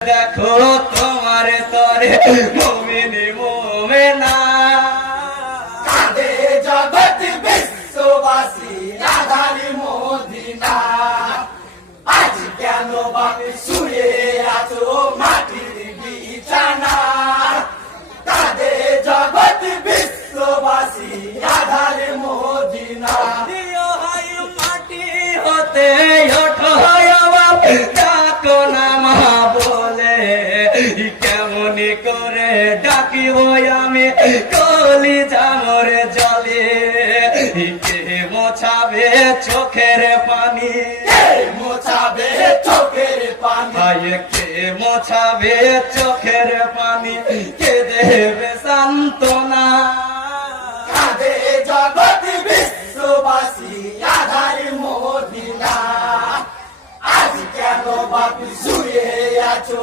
দেখো তোমার তরে মুমিনি মুমিনা কাঁদে জগৎ বিশ্ববাসী আধারি মদিনা। আজ কেন বাপে শুয়ে আছো মাটির বিছানা? কাঁদে জগৎ বিশ্ববাসী আধারি মদিনা। মাটি হতে ওঠো বাপ, ডাকো না মা বলে, কেমন করে ডাকিব আমি কলিজা মোরে জলে। কে মোছাবে চোখের পানি, মোছাবে চোখের পানি, কে মোছাবে চোখের পানি, কে দেবে সান্ত্বনা? কাঁদে জগৎ বিশ্ববাসী আধারি মদিনা। আজ কেন বাপি শুয়ে আছো